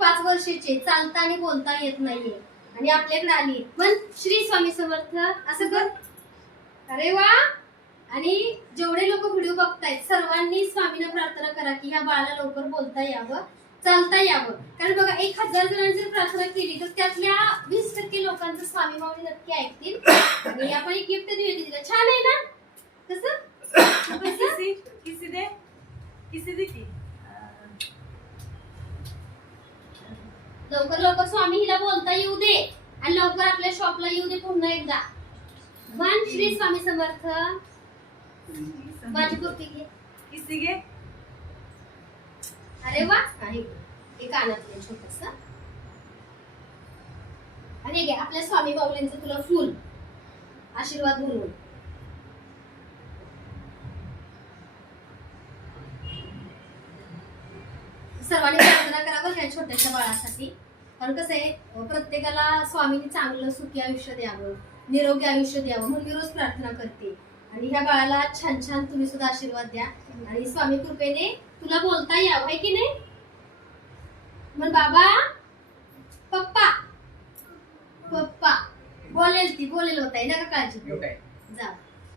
5 वर्षाची, चालता आणि बोलता येत नाहीये आणि आपल्याकडे आली पण श्री स्वामी समर्थ असं कर. अरे वा. आणि जेवढे लोक व्हिडिओ बघतायत सर्वांनी स्वामींना प्रार्थना करा की ह्या बाळाला लवकर बोलता यावं, चालता यावं. कारण बघा 1000 जणांनी जर प्रार्थना केली तर त्यातल्या 20% लोकांचं स्वामी माऊली नक्की ऐकतील. आणि आपण एक गिफ्ट देऊया तिला. छान आहे ना? कसं किसी दे की लवकर लवकर स्वामी हिला बोलता येऊ दे आणि लवकर आपल्या शॉपला येऊ दे पुन्हा एकदा. वन श्री स्वामी समर्थ. माझी कुर्ती घे. किसी के अरे वा. आणि एक कानातले छोटस. आणि घे आपल्या स्वामी माऊलींचं तुला फुल आशीर्वाद म्हणून. सर्वांनी प्रार्थना करावं ह्या छोट्याशा बाळासाठी. कारण कसं आहे प्रत्येकाला स्वामींनी चांगलं सुखी आयुष्य द्यावं, निरोगी आयुष्य द्यावं म्हणून मी रोज प्रार्थना करते. आणि ह्या बाळाला छान छान तुम्ही सुद्धा आशीर्वाद द्या आणि स्वामी कृपेने तुला बोलता यावं, आहे की नाही? मग बाबा पप्पा पप्पा बोलेल, ती बोलेल होता, नका काळजी. जा.